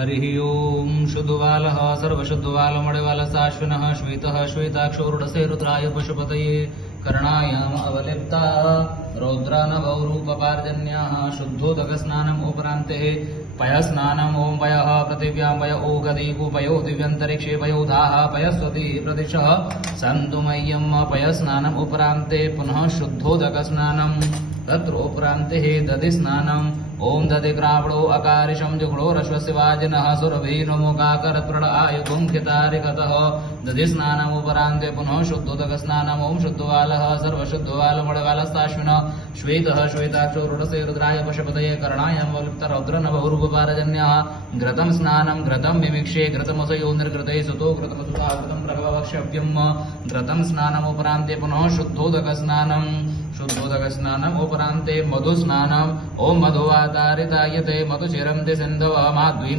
हरिः ओं शुद्धवालः सर्वशुद्धवालमणिवालसाश्विनः श्वेतः श्वेताक्षो रुडसे रुद्राय पशुपतये कर्णायाम् अवलिप्ता रौद्रानभौ रूपपार्जन्याः शुद्धोदकस्नानम् उपरान्ते पयस्नानम् ॐ पयः पृथिव्यां पय ओगदीकुपयो दिव्यन्तरिक्षे पयोधाः पयस्वती प्रदिशः सन्तु मह्यम् पयस्नानम् उपरान्ते पुनः शुद्धोदकस्नानम् तत्रोपरान्ते दधिस्नानम् ॐ दधिग्रावणो अकारिशं जुगुणो रश्वशिवाजिनः सुरभीनो मुखाकरत्रण आयुगुङ्खितारिकतः दधिस्नानमुपरान्ते पुनः शुद्धोदकस्नानम् ॐ शुद्धवालः सर्वशुद्धवालमणिवालस्ताश्विनः श्वेतः श्वेताक्षो रुडसे रुद्राय पशुपतये कर्णायामवलिप्तरौद्रनभौरूपपारजन्यः घृतं स्नानं घृतं मिमिक्षे घृतमसयो निर्घृते सुतो घृतमसुता घृतं प्रभवक्ष्यव्यम् घृतं स्नानमुपरान्ते पुनः शुद्धोदकस्नानम् उपरान्ते मधुस्नानम् ॐ मधुवातारितायते मधुचिरन्ति सिन्धवः माध्वी